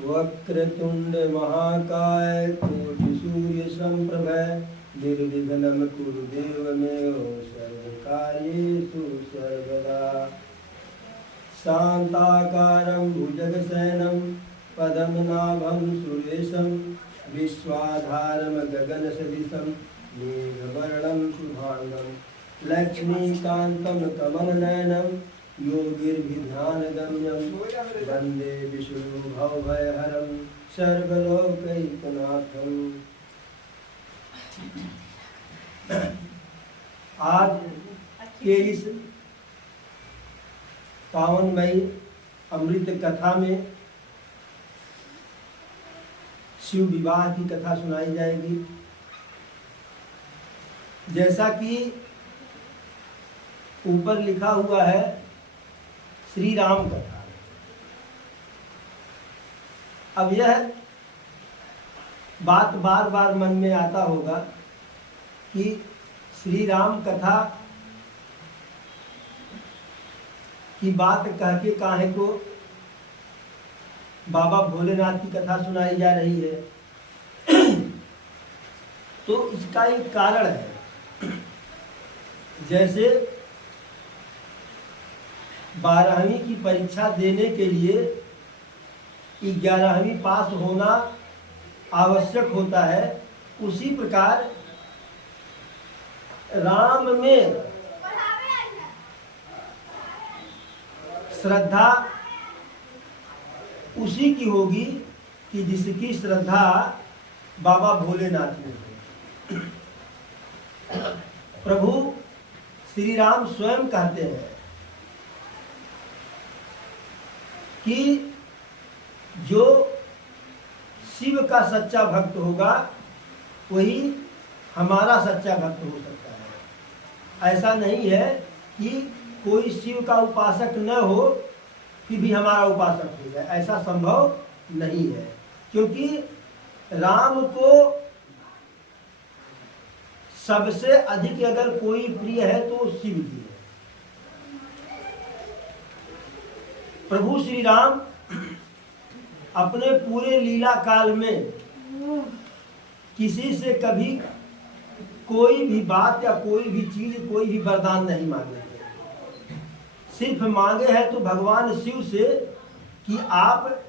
वक्रतुंड महाकाय कोटि सूर्य समप्रभ निर्विघ्नं कुरु देव मे सर्वकार्येषु सर्वदा। शांताकारं भुजगशयनं पद्मनाभं सुरेशं विश्वाधारं गगनसदृशं मेघवर्णं शुभांगं लक्ष्मीकान्तं कमलनयनं योगिर्भिध्यानगम्यं वन्दे विष्णुभवभयहरं सर्वलोकैकनाथम्। आज के इस पावनमयी अमृत कथा में शिव विवाह की कथा सुनाई जाएगी। जैसा कि ऊपर लिखा हुआ है श्री राम कथा। अब यह बात बार बार मन में आता होगा कि श्री राम कथा की बात कह के काहे को बाबा भोलेनाथ की कथा सुनाई जा रही है। तो इसका एक कारण है। जैसे 12वीं की परीक्षा देने के लिए 11वीं पास होना आवश्यक होता है, उसी प्रकार राम में श्रद्धा उसी की होगी कि जिसकी श्रद्धा बाबा भोलेनाथ में है। प्रभु श्री राम स्वयं कहते हैं कि जो शिव का सच्चा भक्त होगा वही हमारा सच्चा भक्त हो सकता है। ऐसा नहीं है कि कोई शिव का उपासक न हो फिर भी हमारा उपासक हो जाए, ऐसा संभव नहीं है। क्योंकि राम को सबसे अधिक अगर कोई प्रिय है तो शिव जी है। प्रभु श्री राम अपने पूरे लीला काल में किसी से कभी कोई भी बात या कोई भी चीज, कोई भी वरदान नहीं मांगे थे। सिर्फ मांगे हैं तो भगवान शिव से कि आप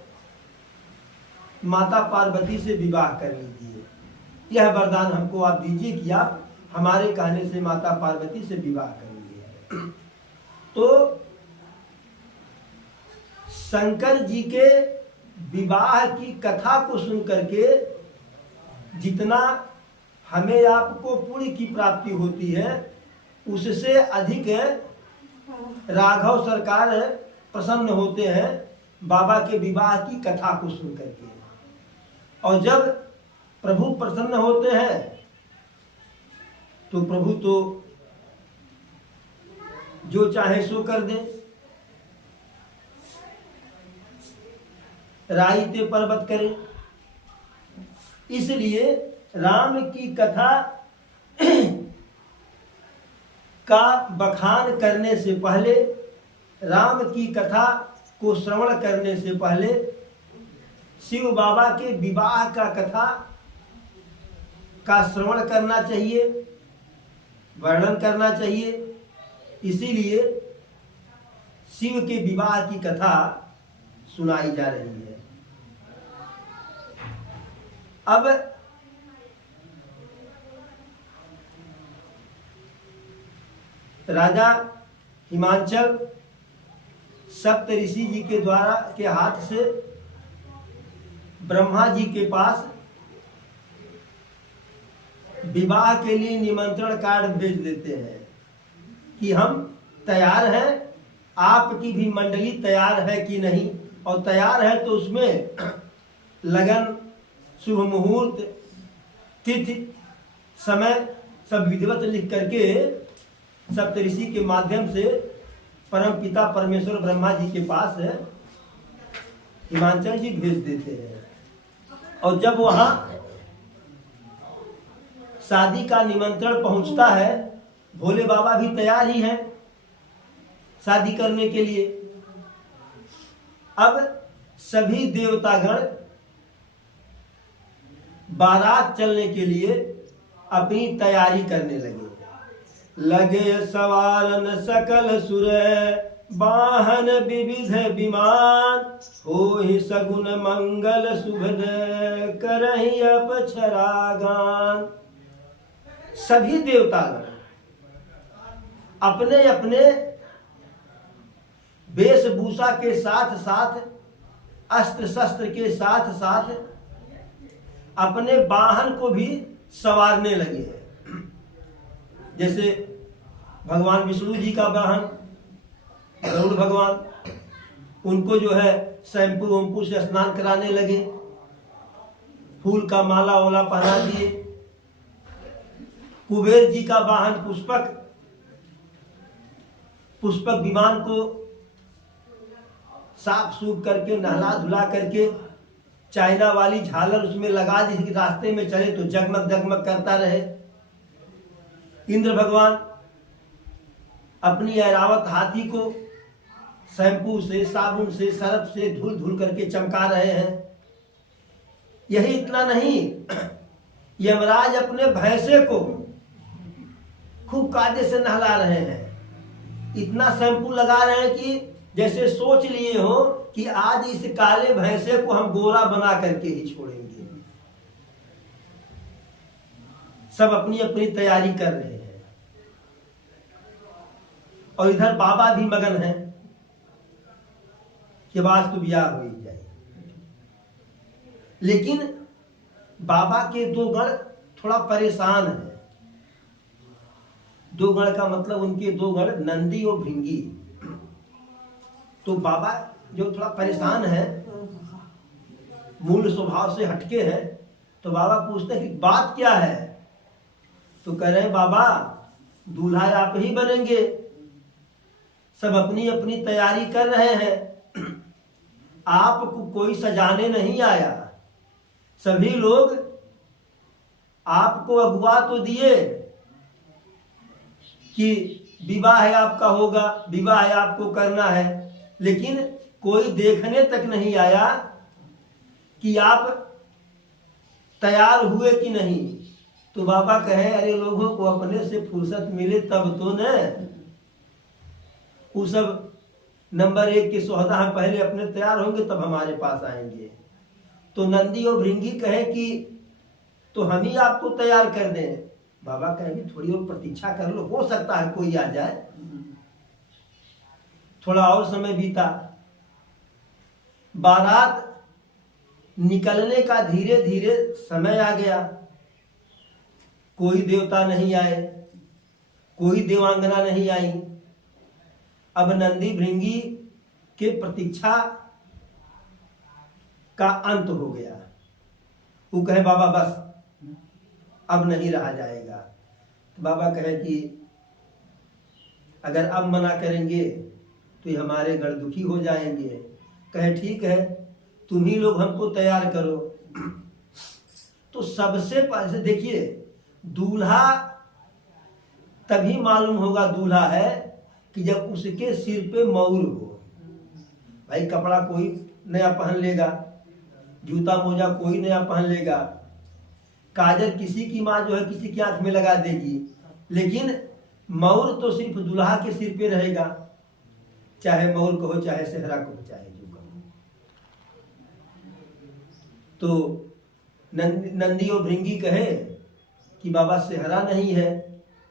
माता पार्वती से विवाह कर लीजिए, यह वरदान हमको आप दीजिए कि आप हमारे कहने से माता पार्वती से विवाह कर लीजिए। तो शंकर जी के विवाह की कथा को सुन करके जितना हमें आपको पुण्य की प्राप्ति होती है, उससे अधिक राघव सरकार प्रसन्न होते हैं बाबा के विवाह की कथा को सुन करके। और जब प्रभु प्रसन्न होते हैं तो प्रभु तो जो चाहे सो कर दे। राई ते पर्वत करे। इसलिए राम की कथा का बखान करने से पहले, राम की कथा को श्रवण करने से पहले शिव बाबा के विवाह का कथा का श्रवण करना चाहिए, वर्णन करना चाहिए। इसीलिए शिव के विवाह की कथा सुनाई जा रही है। अब राजा हिमांचल सप्त ऋषि जी के द्वारा के हाथ से ब्रह्मा जी के पास विवाह के लिए निमंत्रण कार्ड भेज देते हैं कि हम तैयार हैं, आपकी भी मंडली तैयार है कि नहीं। और तैयार है तो उसमें लगन, शुभ मुहूर्त, तिथि, समय सब विधिवत लिख करके सप्तऋषि के माध्यम से परम पिता परमेश्वर ब्रह्मा जी के पास हिमांचल जी भेज देते हैं। और जब वहां शादी का निमंत्रण पहुंचता है, भोले बाबा भी तैयार ही हैं शादी करने के लिए। अब सभी देवतागण बारात चलने के लिए अपनी तैयारी करने लगे सवारन सकल सुर वाहन विविध विमान हो ही सगुन मंगल सुभद करहि अपछरागान। सभी देवतागण अपने अपने वेशभूषा के साथ साथ अस्त्र शस्त्र के साथ साथ अपने वाहन को भी संवारने लगे हैं। जैसे भगवान विष्णु जी का वाहन गरुड़ भगवान, उनको जो है शैम्पू वैम्पू से स्नान कराने लगे, फूल का माला वाला पहना दिए। कुबेर जी का वाहन पुष्पक विमान को साफ सूफ करके नहला धुला करके चाइना वाली झालर उसमें लगा दी कि रास्ते में चले तो जगमग जगमग करता रहे। इंद्र भगवान अपनी ऐरावत हाथी को शैम्पू से साबुन से सरफ से धुल धुल करके चमका रहे हैं। यही इतना नहीं, यमराज अपने भैंसे को खूब कायदे से नहला रहे हैं। इतना शैम्पू लगा रहे हैं कि जैसे सोच लिए हो कि आज इस काले भैंसे को हम गोरा बना करके ही छोड़ेंगे। सब अपनी अपनी तैयारी कर रहे हैं और इधर बाबा भी मगन हैं कि आज तो ब्याह हो ही जाए। लेकिन बाबा के दो गण थोड़ा परेशान हैं। दो गण का मतलब उनके दो गण नंदी और भृंगी। तो बाबा जो थोड़ा परेशान है, मूल स्वभाव से हटके हैं, तो बाबा पूछते हैं कि बात क्या है। तो कह रहे हैं बाबा दूल्हा आप ही बनेंगे। सब अपनी अपनी तैयारी कर रहे हैं, आपको कोई सजाने नहीं आया। सभी लोग आपको अगुआ तो दिए कि विवाह है आपका होगा, विवाह है आपको करना है, लेकिन कोई देखने तक नहीं आया कि आप तैयार हुए कि नहीं। तो बाबा कहे अरे लोगों को अपने से फुर्सत मिले तब तो न। वो सब नंबर 1 के सौदा हम पहले अपने तैयार होंगे तब हमारे पास आएंगे। तो नंदी और भृंगी कहे कि तो हम ही आपको तैयार कर दें। बाबा कहेंगे थोड़ी और प्रतीक्षा कर लो, हो सकता है कोई आ जाए। थोड़ा और समय बीता, बारात निकलने का धीरे धीरे समय आ गया। कोई देवता नहीं आए, कोई देवांगना नहीं आई। अब नंदी भृंगी के प्रतीक्षा का अंत हो गया। वो कहे बाबा बस अब नहीं रहा जाएगा। तो बाबा कहे कि अगर अब मना करेंगे तो ये हमारे गण दुखी हो जाएंगे। कहे ठीक है, तुम ही लोग हमको तैयार करो। तो सबसे पहले देखिए, दूल्हा तभी मालूम होगा दूल्हा है कि जब उसके सिर पे मौर हो। भाई कपड़ा कोई नया पहन लेगा, जूता मोजा कोई नया पहन लेगा, काजल किसी की माँ जो है किसी की आंख में लगा देगी, लेकिन मौर तो सिर्फ दूल्हा के सिर पे रहेगा। चाहे मौर कहो, चाहे सेहरा कहो, चाहे जो कहो। तो नंदी और भृंगी कहे कि बाबा सेहरा नहीं है,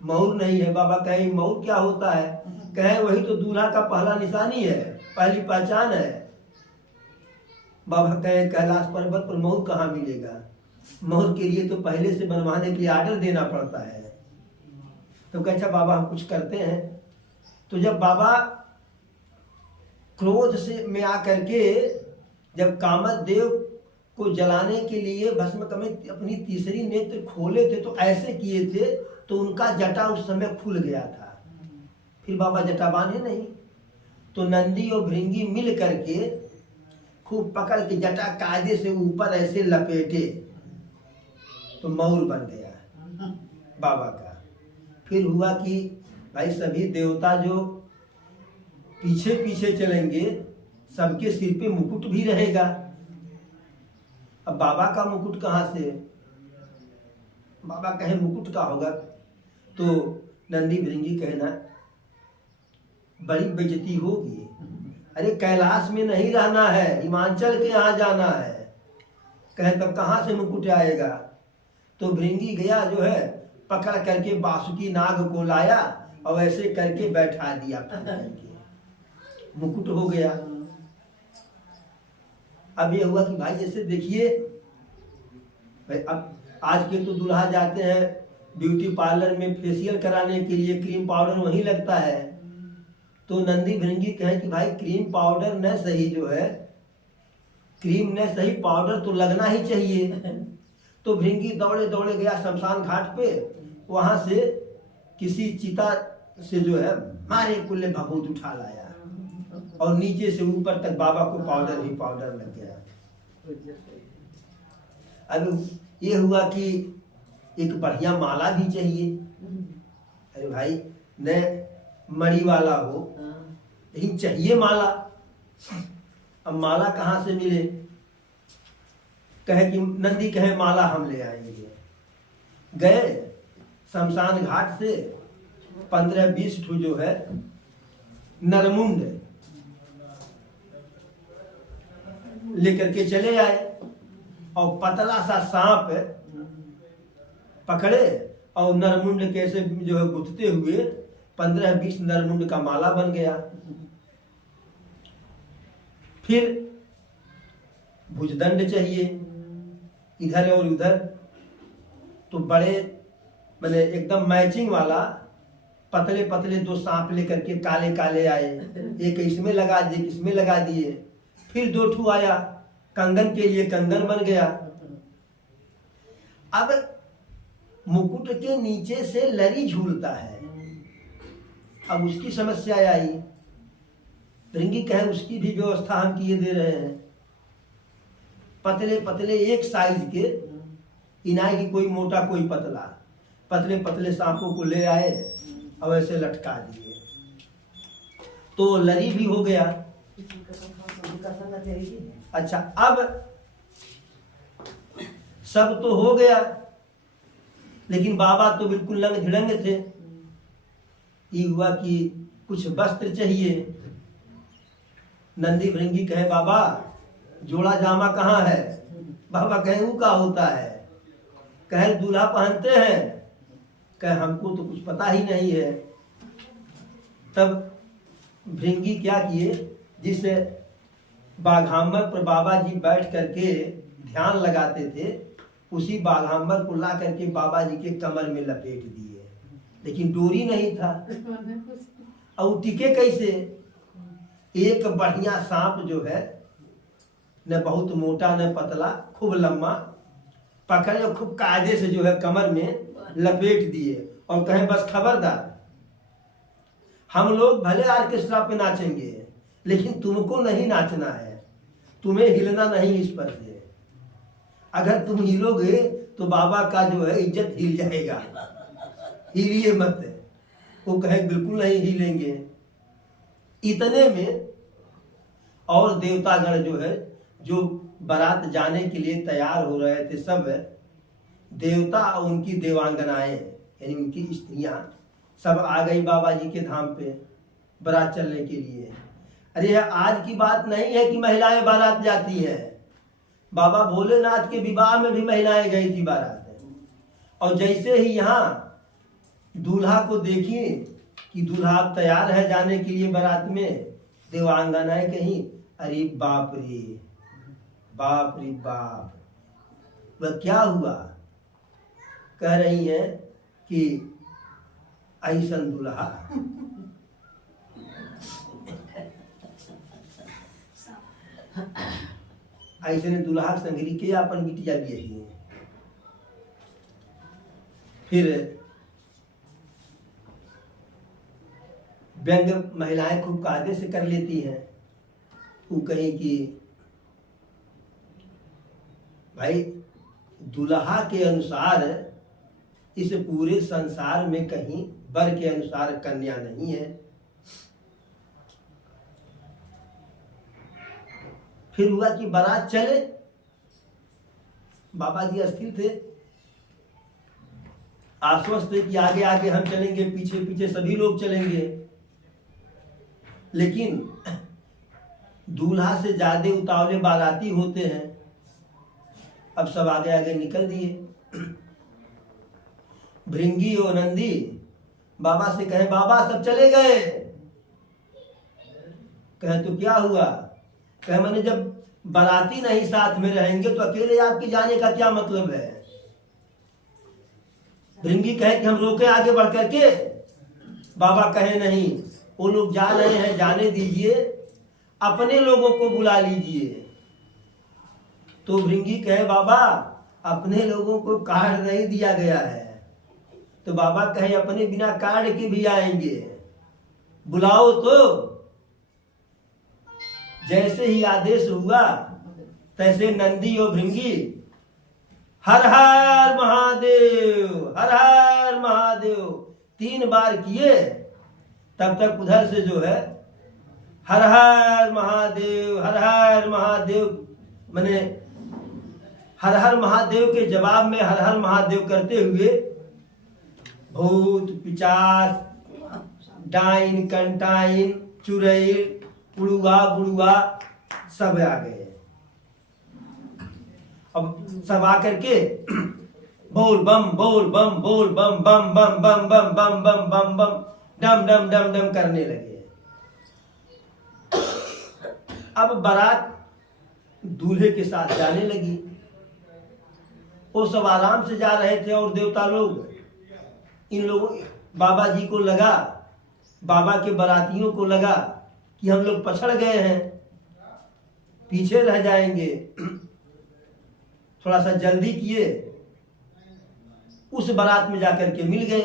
मौर नहीं है। बाबा कहे मौर क्या होता है? कहे वही तो दूल्हा का पहला निशानी है, पहली पहचान है। बाबा कहे कैलाश पर्वत पर मौर कहाँ मिलेगा? मौर के लिए तो पहले से बनवाने के लिए आर्डर देना पड़ता है। तो कहे अच्छा बाबा हम कुछ करते हैं। तो जब बाबा क्रोध से में आकर के जब कामदेव को जलाने के लिए भस्म में अपनी तीसरी नेत्र खोले थे तो ऐसे किए थे तो उनका जटा उस समय खुल गया था। फिर बाबा जटा बांधे नहीं, तो नंदी और भृंगी मिल करके खूब पकड़ के जटा कायदे से ऊपर ऐसे लपेटे तो मौर बन गया बाबा का। फिर हुआ कि भाई सभी देवता जो पीछे पीछे चलेंगे सबके सिर पे मुकुट भी रहेगा। अब बाबा का मुकुट कहाँ से? बाबा कहे मुकुट का होगा तो नंदी भृंगी कहना बड़ी बेइज्जती होगी। अरे कैलाश में नहीं रहना है, हिमाचल के यहाँ जाना है। कहे तब कहाँ से मुकुट आएगा? तो भृंगी गया जो है पकड़ करके बासुकी नाग को लाया और ऐसे करके बैठा दिया, मुकुट हो गया। अब ये हुआ कि भाई जैसे देखिए भाई, अब आज के तो दूल्हा जाते हैं ब्यूटी पार्लर में फेशियल कराने के लिए, क्रीम पाउडर वहीं लगता है। तो नंदी भृंगी कहे कि भाई क्रीम पाउडर न सही जो है, क्रीम न सही पाउडर तो लगना ही चाहिए। तो भृंगी दौड़े दौड़े गया शमशान घाट पे, वहां से किसी चिता से जो है मारे कुल्ले भभूत उठा लाया और नीचे से ऊपर तक बाबा को पाउडर ही पाउडर लग गया। अब ये हुआ कि एक बढ़िया माला भी चाहिए। अरे भाई न मणि वाला हो, लेकिन चाहिए माला। अब माला कहाँ से मिले? कहे कि नंदी कहे माला हम ले आएंगे। गए शमशान घाट से 15-20 ठू जो है नरमुंड लेकर के चले आए और पतला सा सांप पकड़े और नरमुंड कैसे जो है गुथते हुए 15-20 नरमुंड का माला बन गया। फिर भुजदंड चाहिए इधर और उधर, तो बड़े मैंने एकदम मैचिंग वाला पतले पतले 2 सांप लेकर के काले काले आए, एक इसमें लगा दिए, इसमें लगा दिए। फिर 2 ठू आया कंगन के लिए, कंगन बन गया। अब मुकुट के नीचे से लरी झूलता है, अब उसकी समस्या आई। भृंगी कहे उसकी भी व्यवस्था हम किए दे रहे हैं। पतले पतले एक साइज के इनाय की, कोई मोटा कोई पतला, पतले पतले सांपों को ले आए और ऐसे लटका दिए, तो लरी भी हो गया। अच्छा, अब सब तो हो गया, लेकिन बाबा तो बिल्कुल लंग धिड़ंग थे। ये हुआ कि कुछ वस्त्र चाहिए। नंदी भृंगी कहे बाबा जोड़ा जामा कहाँ है? बाबा कहे वो का होता है? कहे दूल्हा पहनते हैं। कहे हमको तो कुछ पता ही नहीं है। तब भृंगी क्या किए, जिस बाघांबर पर बाबा जी बैठ करके ध्यान लगाते थे, उसी बाघांबर को ला करके बाबा जी के कमर में लपेट दिए, लेकिन डोरी नहीं था। और टिके कैसे? एक बढ़िया सांप जो है, न बहुत मोटा न पतला, खूब लंबा, पकड़े और खूब कायदे से जो है कमर में लपेट दिए और कहे बस खबरदार, हम लोग भले ऑर्केस्ट्रा पे नाचेंगे लेकिन तुमको नहीं नाचना है, तुम्हें हिलना नहीं इस पर से। अगर तुम हिलोगे तो बाबा का जो है इज्जत हिल जाएगा, हिलिए मत। वो कहे बिल्कुल नहीं हिलेंगे। इतने में और देवतागण जो है, जो बारात जाने के लिए तैयार हो रहे थे, सब देवता और उनकी देवांगनाएं यानी उनकी स्त्रियां सब आ गई बाबा जी के धाम पे बारात चलने के लिए। अरे आज की बात नहीं है कि महिलाएं बारात जाती हैं, बाबा भोलेनाथ के विवाह में भी महिलाएं गई थी बारात। और जैसे ही यहाँ दूल्हा को देखिए कि दूल्हा तैयार है जाने के लिए बारात में, देवांगनाएं कहीं अरे बाप रे बाप रे बाप, वह क्या हुआ? कह रही है कि ऐसन दूल्हा ऐसे ने दूल्हा संगरी के अपन बिटिया भी यही है। फिर व्यंग महिलाएं खूब कायदे से कर लेती हैं। वो कहीं कि भाई दुल्हा के अनुसार इस पूरे संसार में कहीं वर के अनुसार कन्या नहीं है। फिर हुआ कि बारात चले, बाबा जी अस्थिर थे, आश्वस्त थे कि आगे आगे हम चलेंगे, पीछे पीछे सभी लोग चलेंगे। लेकिन दूल्हा से ज्यादा उतावले बाराती होते हैं। अब सब आगे आगे निकल दिए। भृंगी और नंदी बाबा से कहे, बाबा सब चले गए। कहे तो क्या हुआ? कहे मैंने जब बाराती नहीं साथ में रहेंगे तो अकेले आपके जाने का क्या मतलब है? भृंगी कहे कि हम रोके आगे बढ़ करके। बाबा कहे नहीं, वो लोग जा रहे हैं, जाने दीजिए, अपने लोगों को बुला लीजिए। तो भृंगी कहे, बाबा अपने लोगों को कार्ड नहीं दिया गया है। तो बाबा कहे, अपने बिना कार्ड के भी आएंगे, बुलाओ तो। जैसे ही आदेश हुआ तैसे नंदी और भृंगी हर हर महादेव, हर हर महादेव 3 बार किए। तब तक उधर से जो है हर हर महादेव, हर हर महादेव, माने हर हर महादेव के जवाब में हर हर महादेव करते हुए भूत पिचास, डाइन कंटाइन, चुड़ैल, पुड़ुआ बुड़ुआ सब आ गए। अब सब आकर के बोल बम, बोल बम, बोल बम, बम बम बम बम बम बम बम बम, डम डम डम डम करने लगे। अब बारात दूल्हे के साथ जाने लगी। वो सब आराम से जा रहे थे और देवता लोग, इन लोगों, बाबा जी को लगा, बाबा के बारातियों को लगा कि हम लोग पछड़ गए हैं, पीछे रह जाएंगे। थोड़ा सा जल्दी किए, उस बारात में जाकर के मिल गए।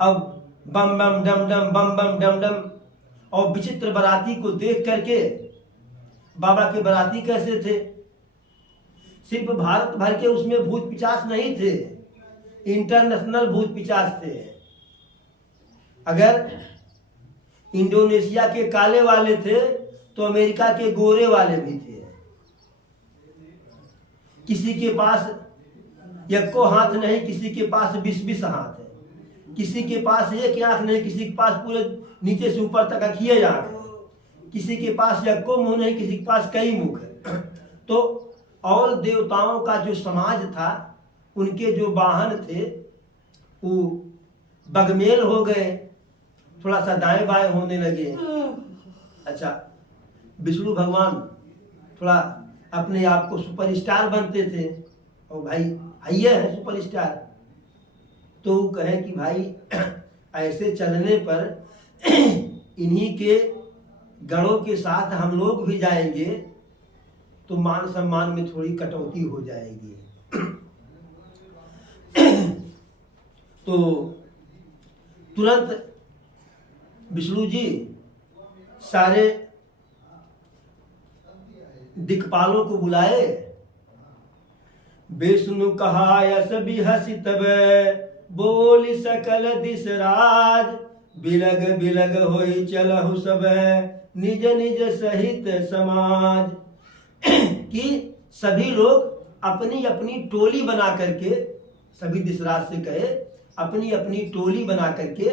अब बम बम डम डम, बम बम डम डम, और विचित्र बाराती को देख करके, बाबा के बाराती कैसे थे? सिर्फ भारत भर के उसमें भूत पिचास नहीं थे, इंटरनेशनल भूत पिचास थे। अगर इंडोनेशिया के काले वाले थे तो अमेरिका के गोरे वाले भी थे। किसी के पास यक्को हाथ नहीं, किसी के पास 20-20 हाथ है, किसी के पास एक आंख नहीं, किसी के पास पूरे नीचे से ऊपर तक अखिए आंख है, किसी के पास यक्को मुंह नहीं, किसी के पास कई मुख है। तो और देवताओं का जो समाज था, उनके जो वाहन थे वो बगमेल हो गए, थोड़ा सा दाएं बाएं होने लगे। अच्छा, विष्णु भगवान थोड़ा अपने आप को सुपरस्टार बनते थे, और भाई ये है सुपरस्टार। तो वो कहे कि भाई ऐसे चलने पर इन्हीं के गणों के साथ हम लोग भी जाएंगे तो मान सम्मान में थोड़ी कटौती हो जाएगी। तो तुरंत विष्णु जी सारे दिक्पालों को बुलाए। विष्णु कहा यस भी हसी तब, बोली सकल दिस राज, बिलग बिलग होई चलहु सब, निज निज सहित समाज। कि सभी लोग अपनी अपनी टोली बना करके, सभी दिसराज से कहे अपनी अपनी टोली बना करके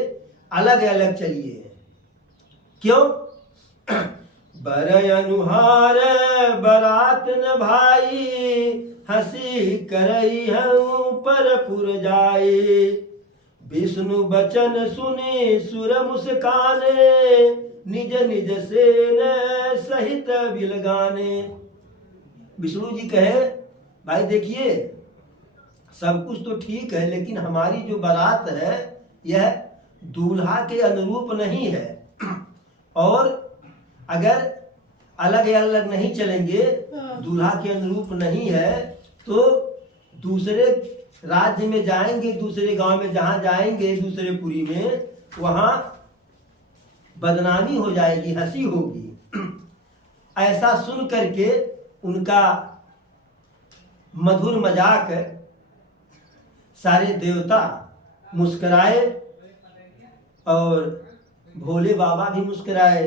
अलग अलग चलिए। क्यों? बर अनुहार बरात न भाई, हंसी करई हूँ परपुर जाए, विष्णु बचन सुने सुर मुस्काने, निज निज सेन सहित बिलगाने। विष्णु जी कहे भाई देखिए सब कुछ तो ठीक है, लेकिन हमारी जो बारात है यह दूल्हा के अनुरूप नहीं है, और अगर अलग अलग नहीं चलेंगे, दूल्हा के अनुरूप नहीं है, तो दूसरे राज्य में जाएंगे, दूसरे गांव में जहां जाएंगे, दूसरे पुरी में, वहां बदनामी हो जाएगी, हंसी होगी। ऐसा सुन करके उनका मधुर मजाक सारे देवता मुस्कुराए और भोले बाबा भी मुस्कुराए।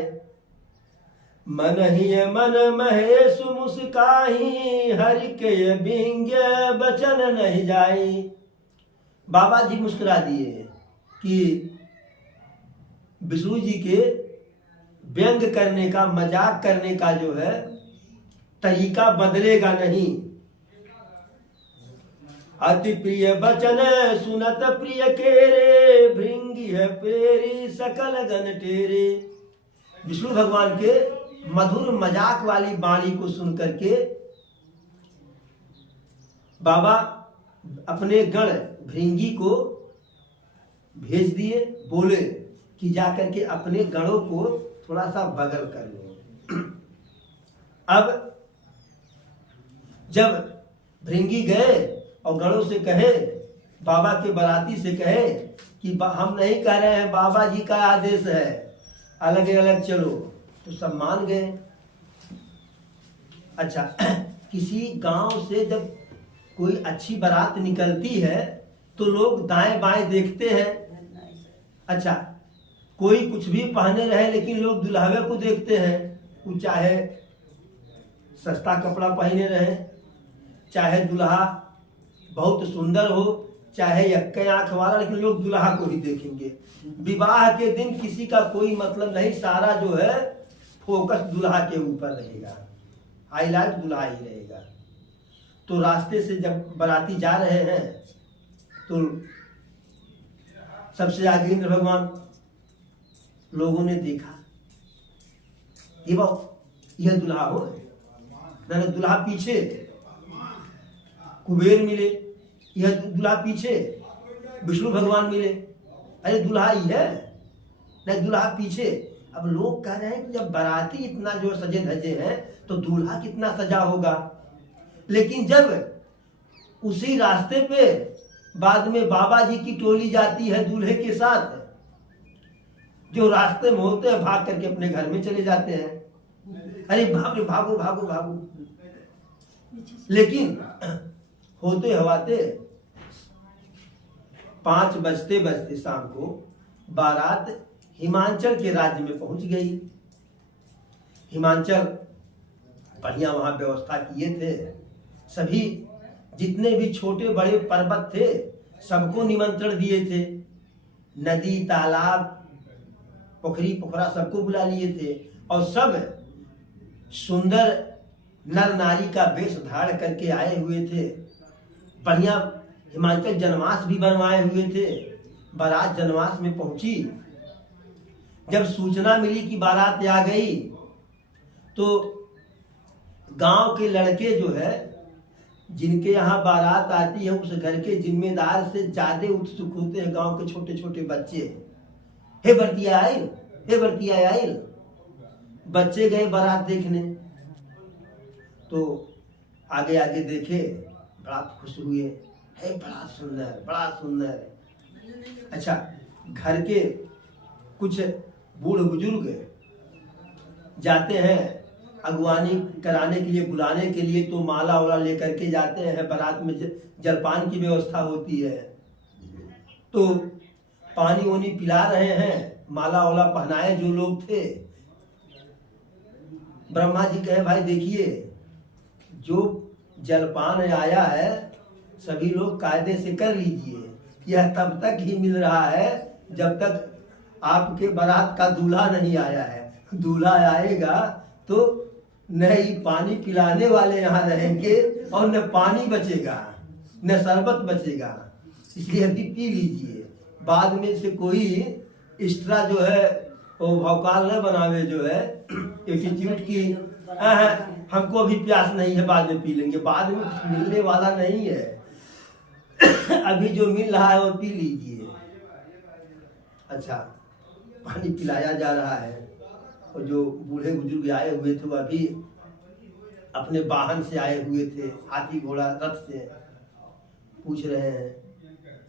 मन ही मन महेश मुस्काही, हरि के बिंगे बचन नहीं जाई। बाबा जी मुस्कुरा दिए कि विष्णु जी के व्यंग करने का, मजाक करने का जो है तरीका बदलेगा नहीं। अति प्रिय बचन सुनत प्रिय केरे, भृंगी है पेरी सकल गण टेरे। विष्णु भगवान के मधुर मजाक वाली वाणी को सुन करके बाबा अपने गण भृंगी को भेज दिए, बोले कि जाकर के अपने गणों को थोड़ा सा बगल कर लो। अब जब भृंगी गए और गणों से कहे, बाबा के बाराती से कहे कि हम नहीं कह रहे हैं, बाबा जी का आदेश है, अलग अलग चलो, तो सब मान गए। अच्छा, किसी गांव से जब कोई अच्छी बारात निकलती है तो लोग दाएं बाएं देखते हैं। अच्छा, कोई कुछ भी पहने रहे लेकिन लोग दुल्हवे को देखते हैं। वो चाहे सस्ता कपड़ा पहने रहे, चाहे दुल्हा बहुत सुंदर हो, चाहे यक्के आंख वाला, लेकिन लोग दुल्हा को ही देखेंगे। विवाह के दिन किसी का कोई मतलब नहीं, सारा जो है फोकस दुल्हा के ऊपर रहेगा, हाईलाइट दुल्हा ही रहेगा। तो रास्ते से जब बाराती जा रहे हैं तो सबसे आगे इंद्र भगवान, लोगों ने देखा ये यह दुल्हा हो, ना दुल्हा पीछे, कुबेर मिले, यह दुल्हा पीछे, विष्णु भगवान मिले, अरे दुल्हा ही है ना, दुल्हा पीछे। अब लोग कह रहे हैं कि जब बाराती इतना जो सजे धजे हैं तो दूल्हा कितना सजा होगा। लेकिन जब उसी रास्ते पे बाद में बाबा जी की टोली जाती है दूल्हे के साथ, जो रास्ते में होते हैं भाग करके अपने घर में चले जाते हैं, अरे भागो भागो भागो भागो। लेकिन होते हवाते 5 बजते बजते शाम को बारात हिमाचल के राज्य में पहुंच गई। हिमाचल बढ़िया वहां व्यवस्था किए थे, सभी जितने भी छोटे बड़े पर्वत थे सबको निमंत्रण दिए थे, नदी तालाब पोखरी पोखरा सबको बुला लिए थे, और सब सुंदर नर नारी का वेश धारण करके आए हुए थे। बढ़िया हिमाचल जनवास भी बनवाए हुए थे। बारात जनवास में पहुंची, जब सूचना मिली कि बारात आ गई तो गांव के लड़के जो है जिनके यहाँ बारात आती है उस घर के जिम्मेदार से ज्यादा उत्सुक होते हैं गांव के छोटे छोटे बच्चे। हे बरतिया आइल, हे बरतिया आइल। बच्चे गए बारात देखने तो आगे आगे देखे, बड़ा खुश हुए, है बड़ा सुंदर बड़ा सुंदर। अच्छा, घर के कुछ बूढ़ बुजुर्ग जाते हैं अगवानी कराने के लिए, बुलाने के लिए, तो माला वाला लेकर के जाते हैं। बारात में जलपान की व्यवस्था होती है, तो पानी वानी पिला रहे हैं, माला वाला पहनाए जो लोग थे। ब्रह्मा जी कहे भाई देखिए, जो जलपान आया है सभी लोग कायदे से कर लीजिए, यह तब तक ही मिल रहा है जब तक आपके बारात का दूल्हा नहीं आया है। दूल्हा आएगा तो न ही पानी पिलाने वाले यहाँ रहेंगे और न पानी बचेगा न शरबत बचेगा, इसलिए अभी पी लीजिए। बाद में से कोई एक्स्ट्रा जो है वो भौकाल न बनावे, जो है एटीट्यूड की, हमको अभी प्यास नहीं है बाद में पी लेंगे, बाद में कुछ मिलने वाला नहीं है। अभी जो मिल रहा है वो पी लीजिए। अच्छा, पानी पिलाया जा रहा है और जो बूढ़े बुजुर्ग आए हुए थे वो अभी अपने वाहन से आए हुए थे, हाथी घोड़ा रथ से। पूछ रहे हैं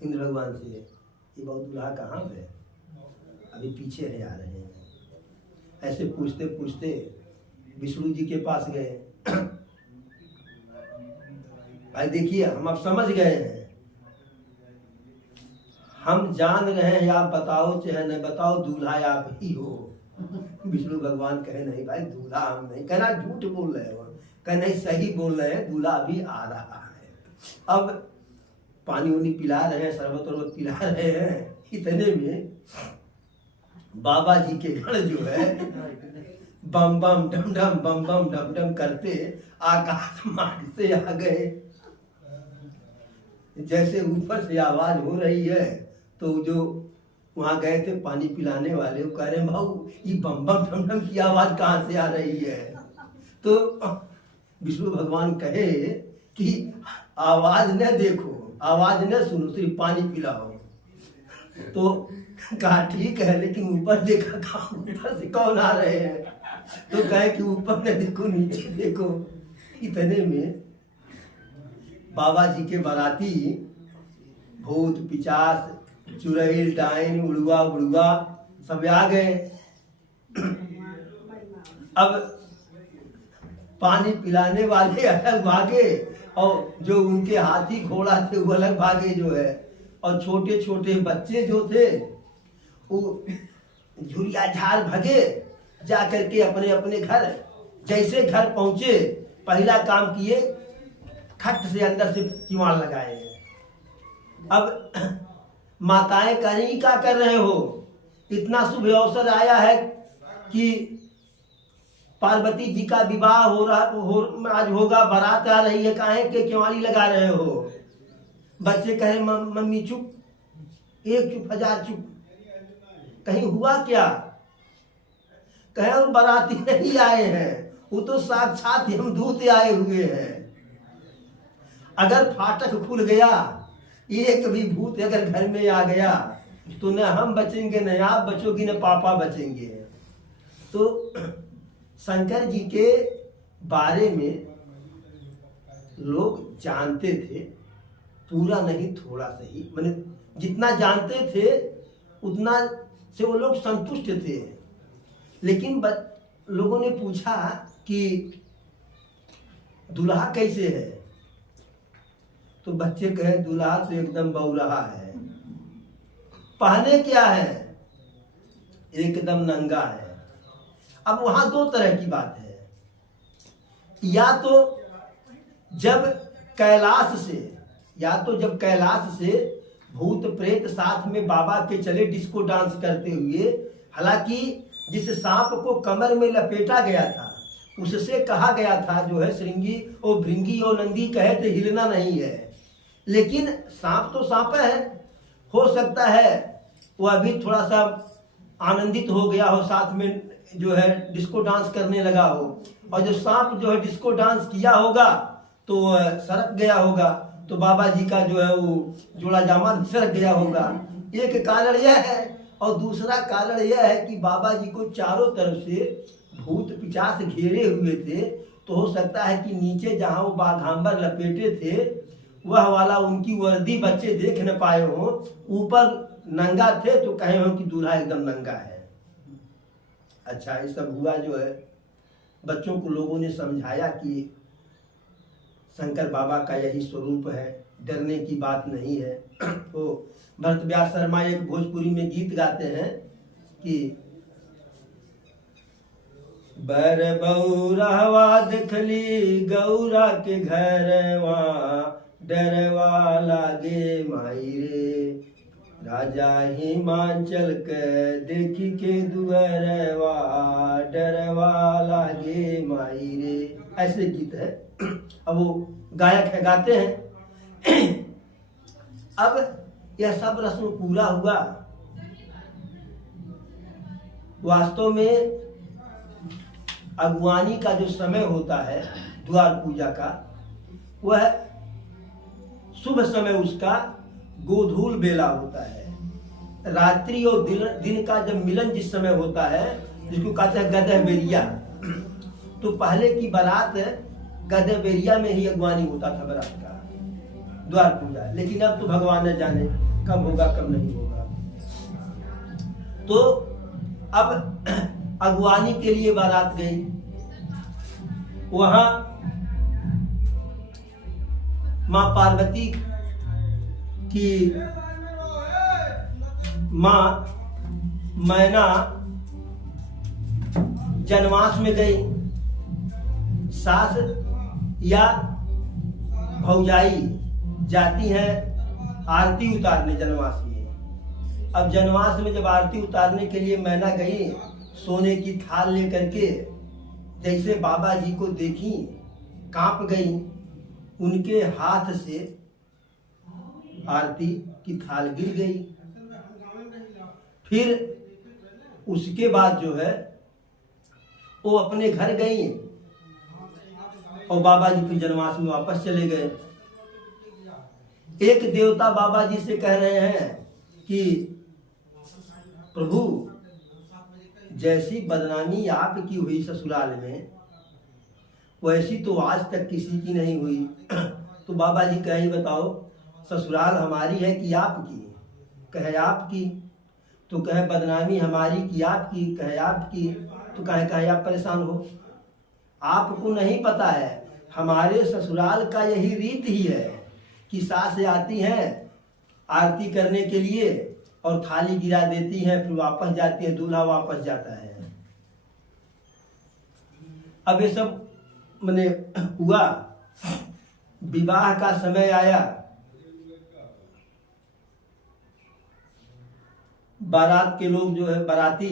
इंद्र भगवान से, ये बहुत दूल्हा कहाँ पे? अभी पीछे है, आ रहे हैं। ऐसे पूछते पूछते विष्णु जी के पास गए। भाई देखिए, हम अब समझ गए हैं, हम जान रहे हैं, आप बताओ चाहे न बताओ दूल्हा आप ही हो। विष्णु भगवान कहे नहीं भाई, दूल्हा हम नहीं। कहना झूठ बोल रहे हो। कहे नहीं, सही बोल रहे हैं, दूल्हा अभी आ रहा है। अब पानी उनी पिला रहे हैं, शरबत वरबत पिला रहे हैं। इतने में बाबा जी के गण जो है बम बम डम डम बम बम डम डम करते आकाश मार्ग से आ गए। जैसे ऊपर से आवाज हो रही है तो जो वहां गए थे पानी पिलाने वाले, वो कह रहे भाऊ ये बम बम डम डम की आवाज कहाँ से आ रही है? तो विष्णु भगवान कहे कि आवाज न देखो, आवाज न सुनो, सिर्फ पानी पिलाओ। तो कहा ठीक है, लेकिन ऊपर देखा कहाँ, ऊपर से कौन आ रहे हैं? तो कहे कि ऊपर न देखो, नीचे देखो। इतने में बाबा जी के बाराती भूत पिचास चुड़ैल डाइन उड़ुआ बुड़ुआ सब आ गए। अब पानी पिलाने वाले अलग भागे और जो उनके हाथी घोड़ा थे वो अलग भागे जो है। और छोटे छोटे बच्चे जो थे वो झुरिया झाड़ भगे जा करके अपने अपने घर। जैसे घर पहुंचे पहला काम किए, खट से अंदर से किवाड़ लगाए। अब माताएं कह रही क्या कर रहे हो? इतना शुभ अवसर आया है कि पार्वती जी का विवाह आज होगा, बारात आ रही है, काहे के किवाड़ी लगा रहे हो? बच्चे कहे मम्मी चुप, एक चुप हजार चुप। कहीं हुआ क्या? कहे वो बाराती नहीं आए हैं, वो तो साक्षात यमदूत आए हुए हैं। अगर फाटक खुल गया, एक भी भूत अगर घर में आ गया तो न हम बचेंगे, न आप बचोगी, न पापा बचेंगे। तो शंकर जी के बारे में लोग जानते थे, पूरा नहीं थोड़ा सही, मैंने जितना जानते थे उतना से वो लोग संतुष्ट थे। लेकिन लोगों ने पूछा कि दूल्हा कैसे है? तो बच्चे कहे दूल्हा तो एकदम बौरहा है। पहने क्या है? एकदम नंगा है। अब वहां दो तरह की बात है, या तो जब कैलाश से भूत प्रेत साथ में बाबा के चले डिस्को डांस करते हुए। हालांकि जिस सांप को कमर में लपेटा गया था उससे कहा गया था जो है श्रृंगी और भृंगी और नंदी कहे थे हिलना नहीं है, लेकिन सांप तो सांप है। हो सकता है वो अभी थोड़ा सा आनंदित हो गया हो, साथ में जो है डिस्को डांस करने लगा हो, और जो सांप जो है डिस्को डांस किया होगा तो सरक गया होगा, तो बाबा जी का जो है वो जोड़ा जामा भी सरक गया होगा। एक कारण यह है, और दूसरा कारण यह है कि बाबा जी को चारों तरफ से भूत पिचास घेरे हुए थे, तो हो सकता है कि नीचे जहाँ वो बाघांबर लपेटे थे वह वाला उनकी वर्दी बच्चे देख न पाए हो, ऊपर नंगा थे तो कहे हो कि दूल्हा एकदम नंगा है। अच्छा, ये सब हुआ जो है, बच्चों को लोगों ने समझाया कि शंकर बाबा का यही स्वरूप है, डरने की बात नहीं है। तो भरत व्यास शर्मा एक भोजपुरी में गीत गाते हैं कि बर बौरहवा देखली गौरा के घरवा, डरवा लागे माई रे, राजा हिमांचल के देखी के दुअरवा, डरवा लागे माई रे। ऐसे गीत है। अब वो गायक है, गाते हैं। अब यह सब रस्म पूरा हुआ। वास्तव में अगवानी का जो समय होता है द्वार पूजा का, वह शुभ समय उसका गोधूल बेला होता है। रात्रि और दिन का जब मिलन जिस समय होता है, जिसको कहते हैं गदह बेरिया, तो पहले की बारात गदह बेरिया में ही अगवानी होता था बारात का, द्वार पूजा। लेकिन अब तो भगवान न जाने कब होगा कब नहीं होगा। तो अब अगवानी के लिए बारात गई, वहां माँ पार्वती की माँ मैना जनवास में गई, सास या भौजाई जाती हैं आरती उतारने जनवास में। अब जनवास में जब आरती उतारने के लिए मैना गई सोने की थाल लेकर के, जैसे बाबा जी को देखी कांप गई, उनके हाथ से आरती की थाल गिर गई। फिर उसके बाद जो है वो अपने घर गई और बाबा जी फिर जनवास में वापस चले गए। एक देवता बाबा जी से कह रहे हैं कि प्रभु, जैसी बदनामी आपकी हुई ससुराल में, वैसी तो आज तक किसी की नहीं हुई। तो बाबा जी कहे बताओ, ससुराल हमारी है कि आपकी? कहे आपकी। तो कहे बदनामी हमारी कि आपकी? कहे आपकी। तो कहे आप परेशान हो, आपको नहीं पता है, हमारे ससुराल का यही रीत ही है कि सास आती हैं आरती करने के लिए और थाली गिरा देती हैं, फिर वापस जाती है, दूल्हा वापस जाता है। अब ये सब मैंने हुआ, विवाह का समय आया, बारात के लोग जो है बाराती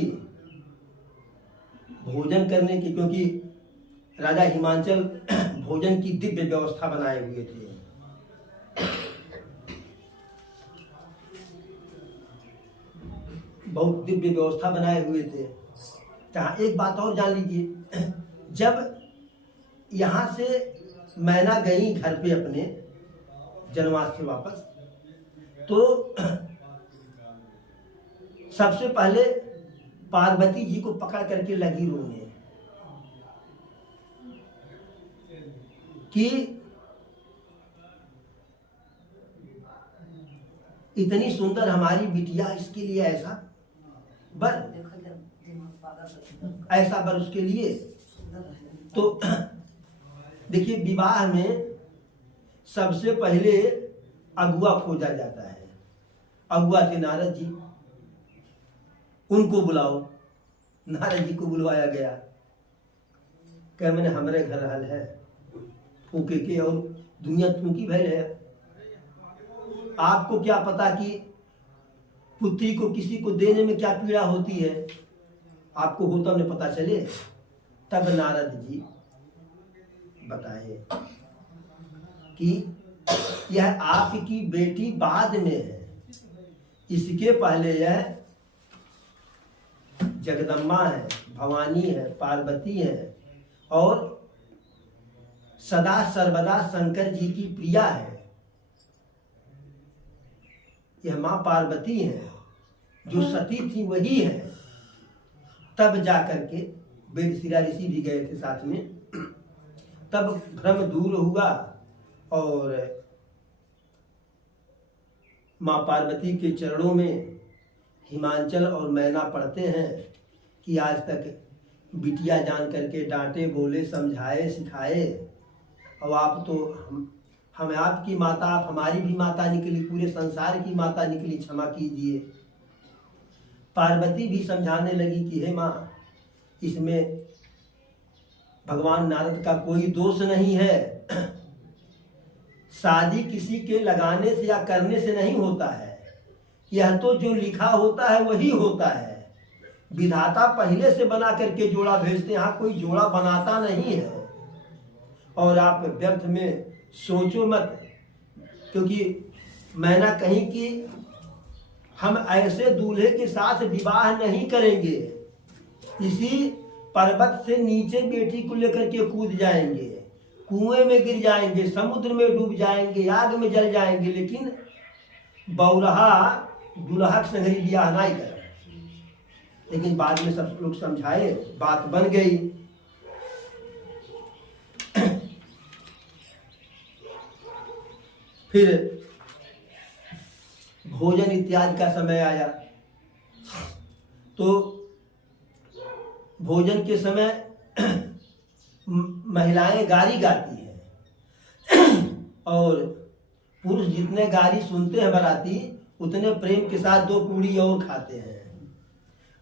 भोजन करने की, क्योंकि राजा हिमांचल भोजन की दिव्य व्यवस्था बनाए हुए थे। बहुत दिव्य व्यवस्था बनाए हुए थे। जहाँ एक बात और जान लीजिए, जब यहाँ से मैना गई घर पे अपने जनवास से वापस, तो सबसे पहले पार्वती जी को पकड़ करके लगी रोने कि इतनी सुंदर हमारी बिटिया, इसके लिए ऐसा बर उसके लिए। तो देखिए, विवाह में सबसे पहले अगुआ खोजा जाता है। अगुआ थे नारद जी, उनको बुलाओ। नारद जी को बुलवाया गया, कह मैंने हमारे घर हल है फूके के, और दुनिया फूकी भैल है। आपको क्या पता कि पुत्री को किसी को देने में क्या पीड़ा होती है, आपको होता उन्हें पता चले। तब नारद जी बताए कि यह आपकी बेटी बाद में है, इसके पहले यह जगदम्बा है, भवानी है, पार्वती है, और सदा सर्वदा शंकर जी की प्रिया है। यह माँ पार्वती है, जो सती थी वही है। तब जाकर के वेदशिला ऋषि भी गए थे साथ में, तब भ्रम दूर हुआ और माँ पार्वती के चरणों में हिमांचल और मैना पढ़ते हैं कि आज तक बिटिया जान करके डांटे, बोले, समझाए, सिखाए, और आप तो हम आपकी माता, आप हमारी भी माता निकली, पूरे संसार की माता निकली, क्षमा कीजिए। पार्वती भी समझाने लगी कि हे माँ, इसमें भगवान नारद का कोई दोष नहीं है। शादी किसी के लगाने से या करने से नहीं होता है, यह तो जो लिखा होता है वही होता है। विधाता पहले से बना करके जोड़ा भेजते हैं, यहाँ कोई जोड़ा बनाता नहीं है। और आप व्यर्थ में सोचो मत, क्योंकि मैंने कही कि हम ऐसे दूल्हे के साथ विवाह नहीं करेंगे, इसी पर्वत से नीचे बेटी को लेकर के कूद जाएंगे, कुएं में गिर जाएंगे, समुद्र में डूब जाएंगे, आग में जल जाएंगे, लेकिन बौरहा दुल्हा के संग ब्याह नहीं कर। लेकिन बाद में सब लोग समझाए, बात बन गई। फिर भोजन इत्यादि का समय आया, तो भोजन के समय महिलाएं गारी गाती हैं, और पुरुष जितने गारी सुनते हैं बाराती, उतने प्रेम के साथ 2 पूड़ी और खाते हैं।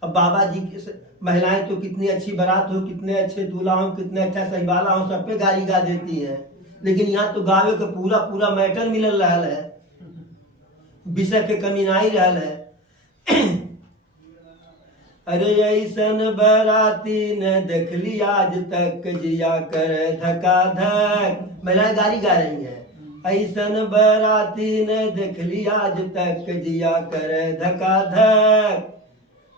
अब बाबा जी की महिलाएं तो कितनी अच्छी बारात हो, कितने अच्छे दूल्हा हो, कितने अच्छा सहीवाला हो, सब पे गाली गा देती हैं, लेकिन यहाँ तो गावे का पूरा पूरा मैटर मिलल रहा है, विषय के कमी नहीं रहा है। अरे ऐसन बराती न देखली आज तक, जिया कर धका धक। महिलाएं गाली गा रही हैं, ऐसन बराती न देखली आज तक, जिया कर धका धक।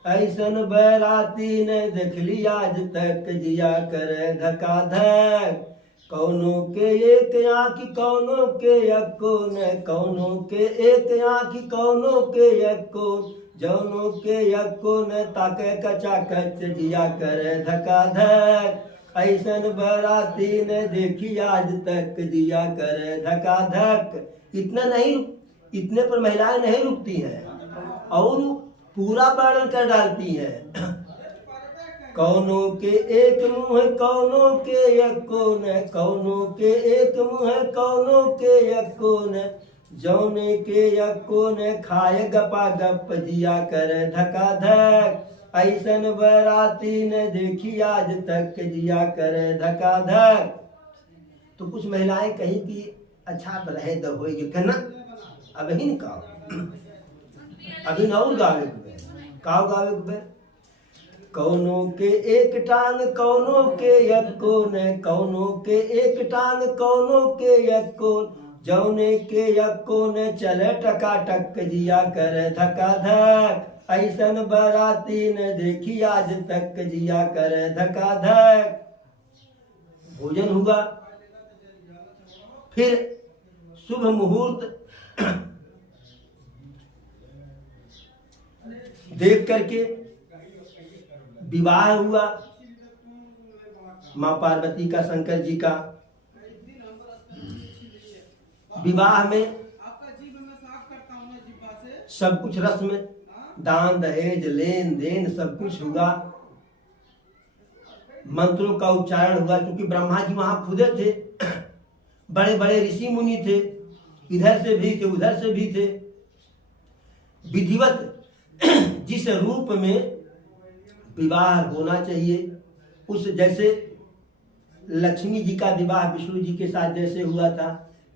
ऐसन बराती न देखली आज तक, जिया कर धका धक। कौनो के एक आँखी कौनो के यको न, कौनो के एक आँखी कौनो के यको, जौनो के यको न ताके कचा कच, जिया कर धका धक। ऐसन बराती न देखी आज तक, जिया कर धका धक। इतना नहीं, इतने पर महिलाएं नहीं रुकती हैं और पूरा वर्णन कर डालती हैं। कौनो के एक मुँह कौनो के यको न, कौनो के एक मुँह कौनो के यको न, जौने के यको न खाए गपा गप, जिया कर धका धक। ऐसन बराती न देखी आज तक, जिया कर धका धक। तो कुछ महिलाएं कहीं कि अच्छा रहे तो होगी कहना, अब ही न काओ, अभी न और गावे काओ गावे के। कौनो के एक टांग कौनो के यको न, कौनो के एक टांग कौनो के यको, जौने के यको न चले टका टक, जिया कर धका धक। ऐसन बराती न देखी आज तक, जिया कर धका धक। भोजन हुआ, फिर शुभ मुहूर्त देख करके विवाह हुआ माँ पार्वती का शंकर जी का। विवाह में सब कुछ रस्म, दान दहेज लेन देन सब कुछ हुआ, मंत्रों का उच्चारण हुआ, क्योंकि ब्रह्मा जी वहां खुदे थे, बड़े बड़े ऋषि मुनि थे, इधर से भी थे उधर से भी थे। विधिवत जिस रूप में विवाह होना चाहिए, उस जैसे लक्ष्मी जी का विवाह विष्णु जी के साथ जैसे हुआ था,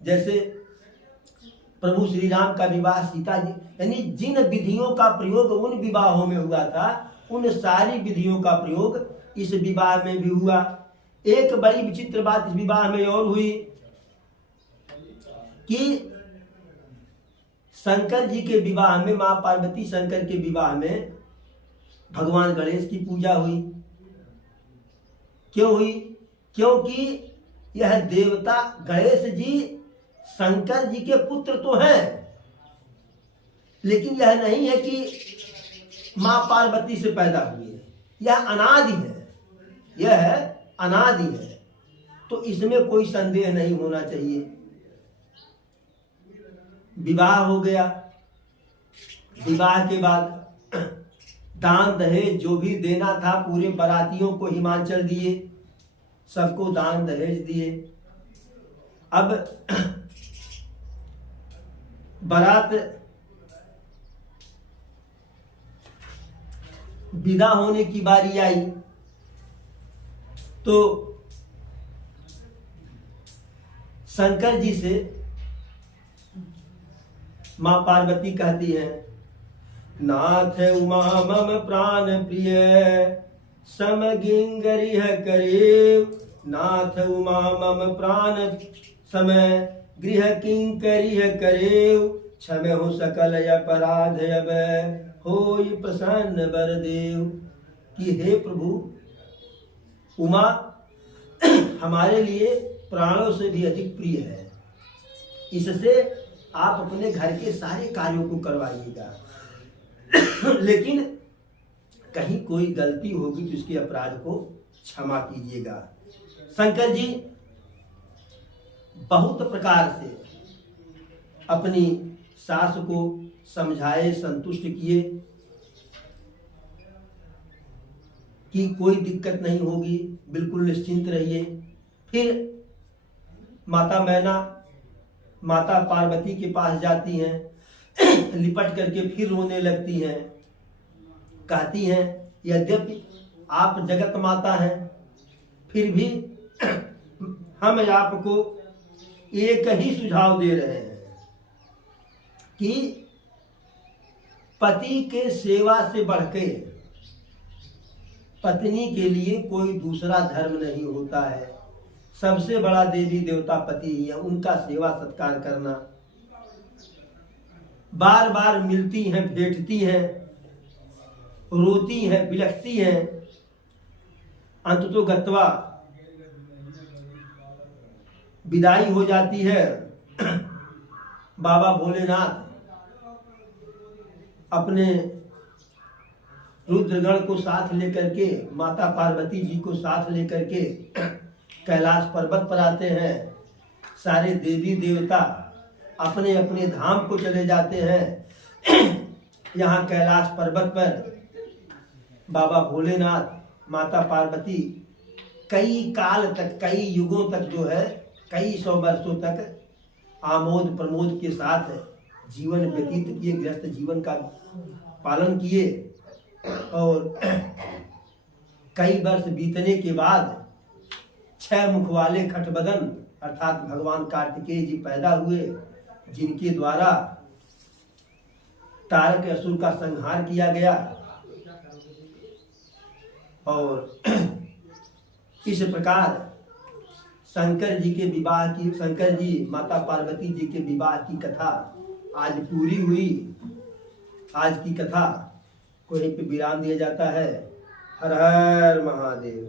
जैसे प्रभु श्री राम का विवाह सीता जी, यानी जिन विधियों का प्रयोग उन विवाहों में हुआ था, उन सारी विधियों का प्रयोग इस विवाह में भी हुआ। एक बड़ी विचित्र बात इस विवाह में और हुई कि शंकर जी के विवाह में, माँ पार्वती शंकर के विवाह में भगवान गणेश की पूजा हुई। क्यों हुई? क्योंकि यह देवता गणेश जी शंकर जी के पुत्र तो हैं, लेकिन यह नहीं है कि माँ पार्वती से पैदा हुए हैं, यह अनादि है, यह अनादि है। तो इसमें कोई संदेह नहीं होना चाहिए। विवाह हो गया, विवाह के बाद दान दहेज जो भी देना था पूरे बारातियों को हिमाचल दिए, सबको दान दहेज दिए। अब बारात विदा होने की बारी आई तो शंकर जी से माँ पार्वती कहती है, नाथ उमा मम प्राण प्रिय समगिंगरिह करेव, नाथ उमा मम प्राण समय गृह किंकरिह करेव, क्षमे हो सकल अपराध अब होई प्रसन्न बरदेव। कि हे प्रभु, उमा हमारे लिए प्राणों से भी अधिक प्रिय है, इससे आप अपने घर के सारे कार्यों को करवाइएगा, लेकिन कहीं कोई गलती होगी तो इसके अपराध को क्षमा कीजिएगा। शंकर जी बहुत प्रकार से अपनी सास को समझाए, संतुष्ट किए कि कोई दिक्कत नहीं होगी, बिल्कुल निश्चिंत रहिए। फिर माता मैना माता पार्वती के पास जाती हैं, लिपट करके फिर रोने लगती हैं। कहती हैं, यद्यपि आप जगत माता हैं, फिर भी हम आपको एक ही सुझाव दे रहे हैं कि पति के सेवा से बढ़ के पत्नी के लिए कोई दूसरा धर्म नहीं होता है। सबसे बड़ा देवी देवता पति ही है, उनका सेवा सत्कार करना। बार बार मिलती हैं, भेंटती हैं, रोती हैं, बिलखती हैं, अंततोगत्वा विदाई हो जाती है। बाबा भोलेनाथ अपने रुद्रगण को साथ लेकर के, माता पार्वती जी को साथ लेकर के कैलाश पर्वत पर आते हैं। सारे देवी देवता अपने अपने धाम को चले जाते हैं। यहाँ कैलाश पर्वत पर बाबा भोलेनाथ, माता पार्वती कई काल तक, कई युगों तक जो है, कई सौ वर्षों तक आमोद प्रमोद के साथ जीवन व्यतीत किए, गृहस्थ जीवन का पालन किए। और कई वर्ष बीतने के बाद 6 मुख वाले खटबदन अर्थात भगवान कार्तिकेय जी पैदा हुए, जिनके द्वारा तारक असुर का संहार किया गया। और इस प्रकार शंकर जी के विवाह की, शंकर जी माता पार्वती जी के विवाह की कथा आज पूरी हुई। आज की कथा को यहीं पे विराम दिया जाता है। हर हर महादेव।